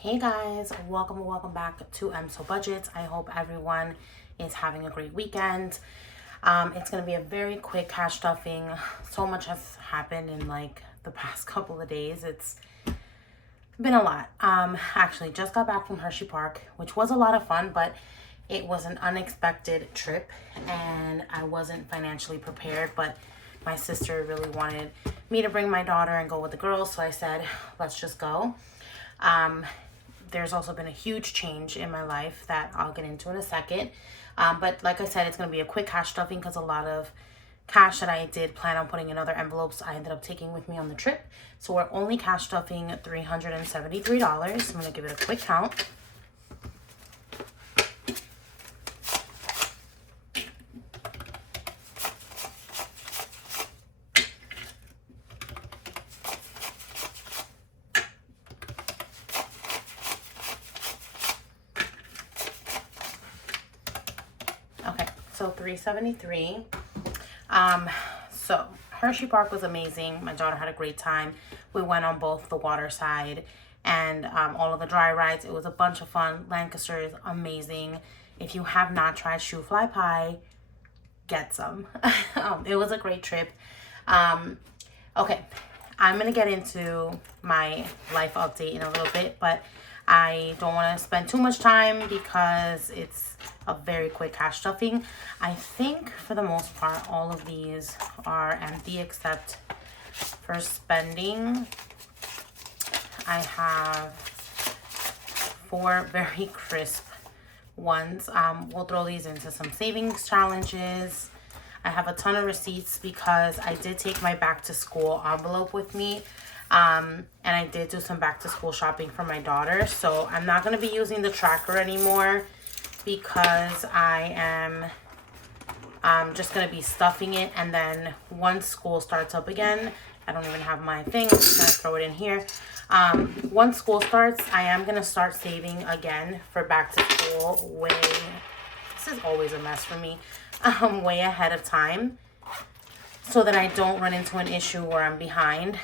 Hey guys, welcome back to EmsoBudgets. I hope everyone is having a great weekend. It's gonna be a very quick cash stuffing. So much has happened in like the past couple of days. It's been a lot. Actually just got back from Hershey Park, which was a lot of fun, but it was an unexpected trip and I wasn't financially prepared, but my sister really wanted me to bring my daughter and go with the girls, so I said, let's just go. There's also been a huge change in my life that I'll get into in a second. But like I said, it's going to be a quick cash stuffing because a lot of cash that I did plan on putting in other envelopes, I ended up taking with me on the trip. So we're only cash stuffing $373. I'm going to give it a quick count. Okay, so $373. So Hershey Park was amazing. My daughter had a great time. We went on both the water side and all of the dry rides. It was a bunch of fun. Lancaster is amazing. If you have not tried shoe fly pie, get some. It was a great trip. Okay, I'm gonna get into my life update in a little bit, but I don't want to spend too much time because it's a very quick cash stuffing. I think for the most part all of these are empty except for spending. I have 4 very crisp ones. We'll throw these into some savings challenges. I have a ton of receipts because I did take my back to school envelope with me. And I did do some back to school shopping for my daughter. So I'm not going to be using the tracker anymore because I am just going to be stuffing it. And then once school starts up again, I don't even have my thing. I'm just going to throw it in here. Once school starts, I am going to start saving again for back to school this is always a mess for me, way ahead of time, so that I don't run into an issue where I'm behind.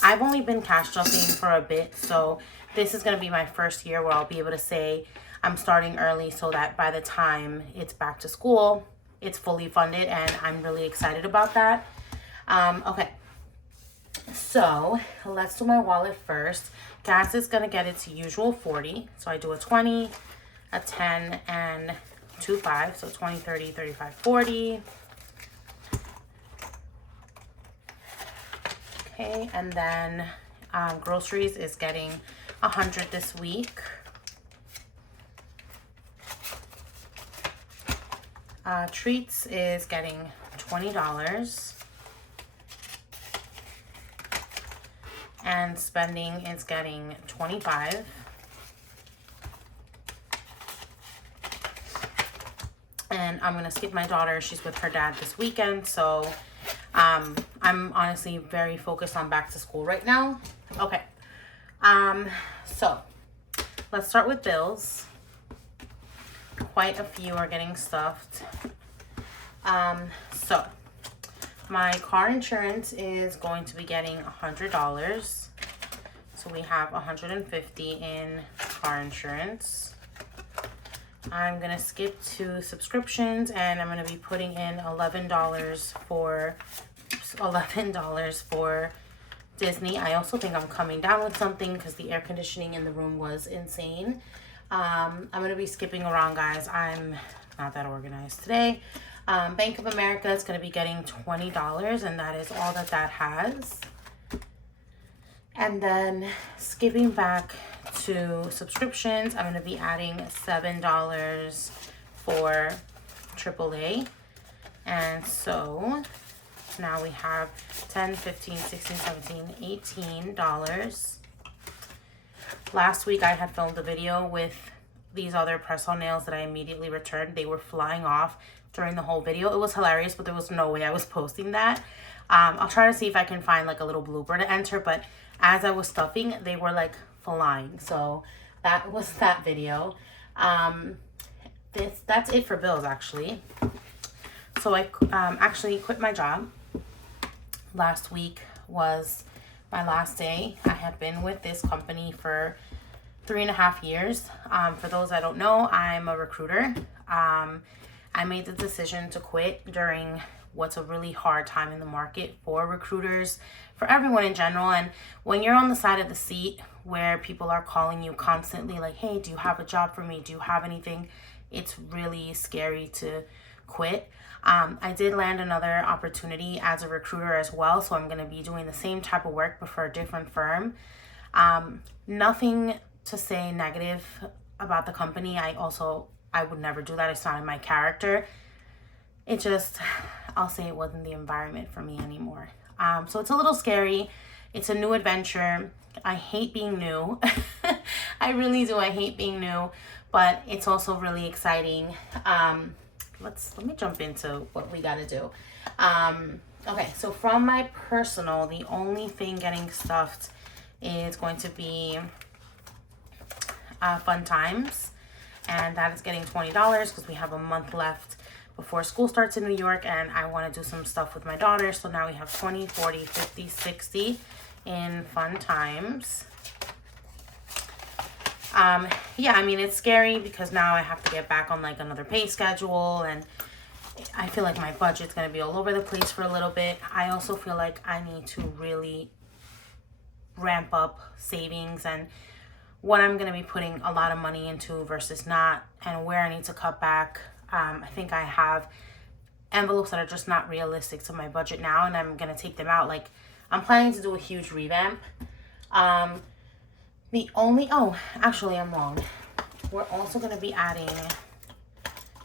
I've only been cash stuffing for a bit, so this is going to be my first year where I'll be able to say I'm starting early so that by the time it's back to school, it's fully funded, and I'm really excited about that. Okay, so let's do my wallet first. Gas is going to get its usual 40, so I do a 20, a 10, and 2 5, so 20, 30, 35, 40. Okay, and then groceries is getting 100 this week. Treats is getting $20. And spending is getting 25. And I'm gonna skip my daughter. She's with her dad this weekend, so I'm honestly very focused on back to school right now. Okay, so let's start with bills. Quite a few are getting stuffed. So my car insurance is going to be getting $100. So we have $150 in car insurance. I'm gonna skip to subscriptions and I'm gonna be putting in $11 for Disney. I also think I'm coming down with something because the air conditioning in the room was insane. I'm gonna be skipping around, guys. I'm not that organized today. Bank of America is gonna be getting $20, and that is all that has. And then skipping back to subscriptions, I'm gonna be adding $7 for AAA. And so now we have $10, $15, $16, $17, $18. Last week I had filmed a video with these other press-on nails that I immediately returned. They were flying off during the whole video. It was hilarious, but there was no way I was posting that. I'll try to see if I can find like a little blooper to enter, but as I was stuffing, they were like flying. So that was that video. That's it for bills, actually. So I actually quit my job. Last week was my last day. I had been with this company for 3.5 years. For those that don't know, I'm a recruiter. I made the decision to quit during what's a really hard time in the market for recruiters, for everyone in general. And when you're on the side of the seat where people are calling you constantly like, hey, do you have a job for me? Do you have anything? It's really scary to quit. I did land another opportunity as a recruiter as well, so I'm going to be doing the same type of work but for a different firm. Nothing to say negative about the company. I would never do that. It's not in my character. It just, I'll say it wasn't the environment for me anymore. So it's a little scary. It's a new adventure. I hate being new. I really do. I hate being new, but it's also really exciting. Let me jump into what we got to do. Okay, so from my personal, the only thing getting stuffed is going to be Fun Times, and that is getting $20 because we have a month left before school starts in New York, and I want to do some stuff with my daughter. So now we have 20, 40, 50, 60 in Fun Times. Yeah, I mean, it's scary because now I have to get back on like another pay schedule, and I feel like my budget's going to be all over the place for a little bit. I also feel like I need to really ramp up savings and what I'm going to be putting a lot of money into versus not, and where I need to cut back. I think I have envelopes that are just not realistic to my budget now, and I'm going to take them out. Like, I'm planning to do a huge revamp. Actually, I'm wrong. We're also going to be adding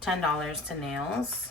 $10 to nails.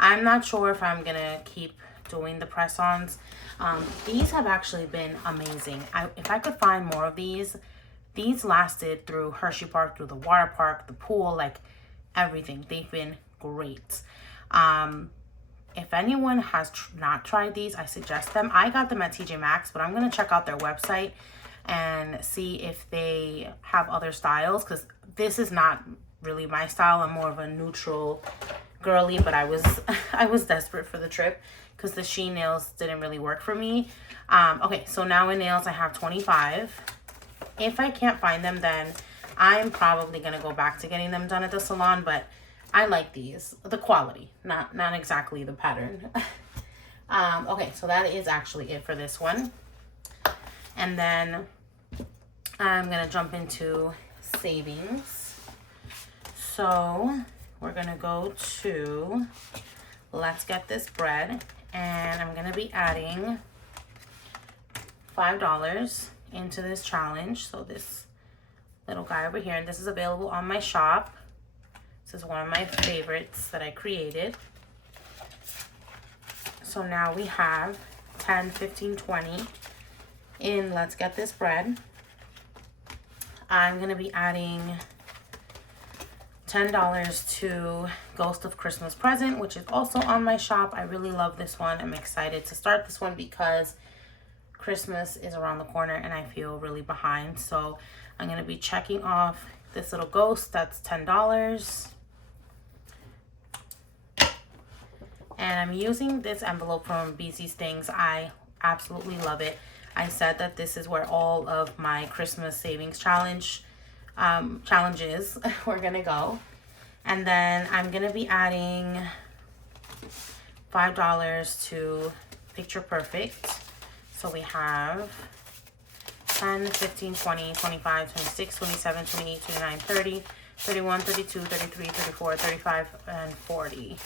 I'm not sure if I'm going to keep doing the press-ons. These have actually been amazing. If I could find more of these lasted through Hershey Park, through the water park, the pool, like everything. They've been great. If anyone has not tried these, I suggest them. I got them at TJ Maxx, but I'm going to check out their website and see if they have other styles, because this is not really my style. I'm more of a neutral girly, but I was desperate for the trip because the sheen nails didn't really work for me. Okay, so now in nails I have 25. If I can't find them, then I'm probably going to go back to getting them done at the salon, but I like these. The quality, not exactly the pattern. Okay, so that is actually it for this one. And then I'm going to jump into savings. So we're going to go to Let's Get This Bread, and I'm going to be adding $5 into this challenge. So this little guy over here, and this is available on my shop. This is one of my favorites that I created. So now we have 10, 15, 20 in Let's Get This Bread. I'm going to be adding $10 to Ghost of Christmas Present, which is also on my shop. I really love this one. I'm excited to start this one because Christmas is around the corner and I feel really behind. So I'm going to be checking off this little ghost. That's $10. And I'm using this envelope from BC's Things. I absolutely love it. I said that this is where all of my Christmas savings challenges we're gonna go. And then I'm gonna be adding $5 to Picture Perfect. So we have 10, 15, 20, 25, 26, 27, 28, 29, 30, 31, 32, 33, 34, 35, and 40.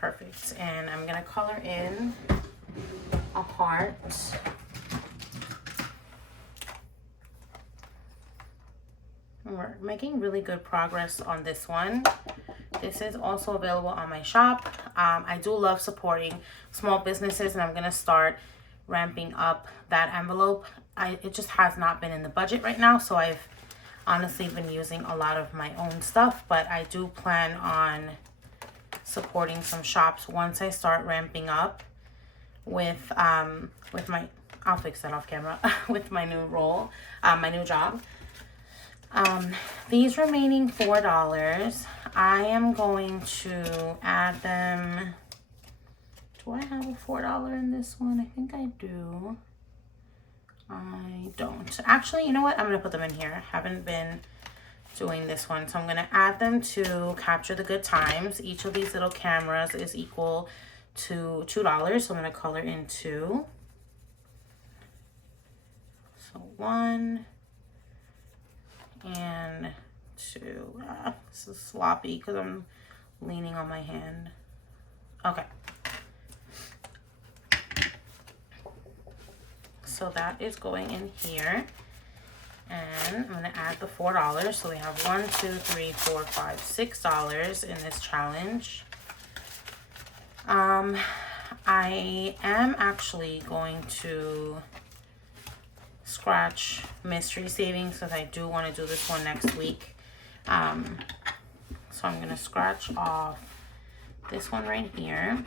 Perfect. And I'm gonna color in a heart. We're making really good progress on this one. This is also available on my shop. I do love supporting small businesses, and I'm gonna start ramping up that envelope. It just has not been in the budget right now, so I've honestly been using a lot of my own stuff, but I do plan on supporting some shops once I start ramping up with my, I'll fix that off camera, with my new role, my new job. These remaining $4, I am going to add them Do I have a $4 in this one? I think I do. I don't. Actually, you know what? I'm going to put them in here. I haven't been doing this one, so I'm going to add them to capture the good times. Each of these little cameras is equal to $2, so I'm going to color in 2. So 1 and 2. This is sloppy because I'm leaning on my hand. Okay. So that is going in here. And I'm going to add the $4. So we have $1, $2, $3, $4, $5, $6 in this challenge. I am actually going to scratch mystery savings because I do want to do this one next week. So I'm going to scratch off this one right here.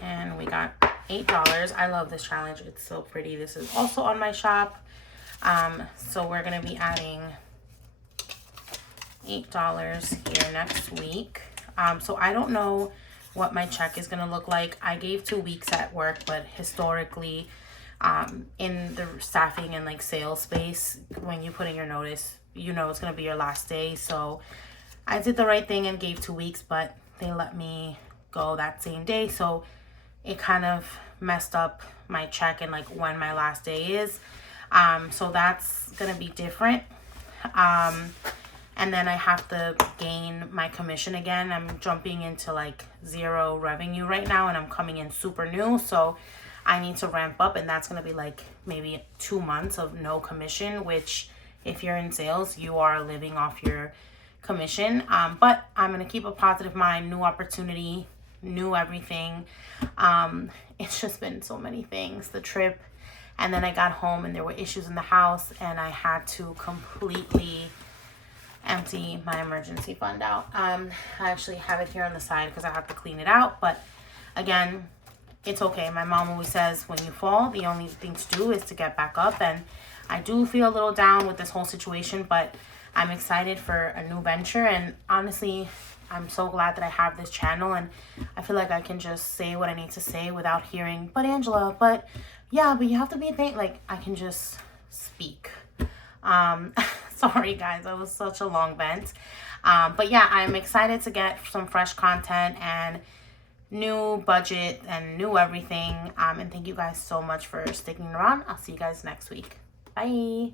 And we got $8. I love this challenge. It's so pretty. This is also on my shop. So we're going to be adding $8 here next week. So I don't know what my check is going to look like. I gave 2 weeks at work, but historically, in the staffing and like sales space, when you put in your notice, you know it's going to be your last day. So I did the right thing and gave 2 weeks, but they let me go that same day. So it kind of messed up my check and like when my last day is. So that's gonna be different. And then I have to gain my commission again. I'm jumping into like 0 revenue right now and I'm coming in super new. So I need to ramp up, and that's gonna be like maybe 2 months of no commission, which if you're in sales, you are living off your commission. But I'm gonna keep a positive mind, new opportunity, new everything. It's just been so many things, the trip, and then I got home and there were issues in the house and I had to completely empty my emergency fund out. I actually have it here on the side because I have to clean it out, but again, it's okay. My mom always says when you fall, the only thing to do is to get back up, and I do feel a little down with this whole situation, but I'm excited for a new venture. And honestly, I'm so glad that I have this channel, and I feel like I can just say what I need to say without hearing, but Angela, but yeah, but you have to be like, I can just speak. Sorry guys, that was such a long vent. But yeah, I'm excited to get some fresh content and new budget and new everything. And thank you guys so much for sticking around. I'll see you guys next week. Bye.